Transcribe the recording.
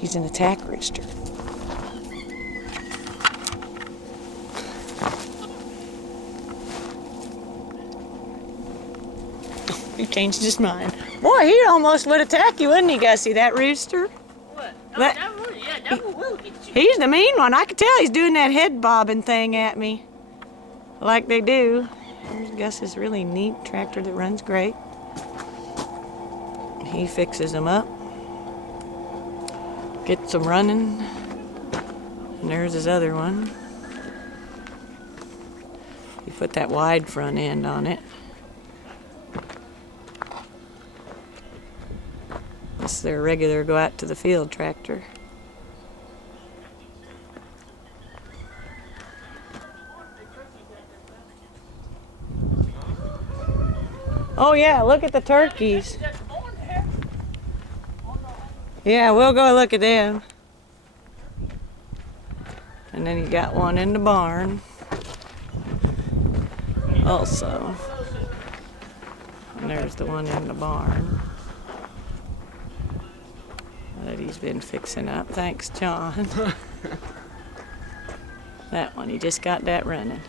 He's an attack rooster. He changed his mind. Boy, he almost would attack you, wouldn't he, Gussie, that rooster? What? Oh, That that will get you. He's the mean one. I could tell he's doing that head bobbing thing at me. Like they do. There's Gus's really neat tractor that runs great. He fixes them up. Gets them running. And there's his other one. He put that wide front end on it. This is their regular go out to the field tractor. Oh yeah, look at the turkeys. Yeah, we'll go look at them. And then you got one in the barn also. And there's the one in the barn that he's been fixing up. Thanks, John. That one, he just got that running.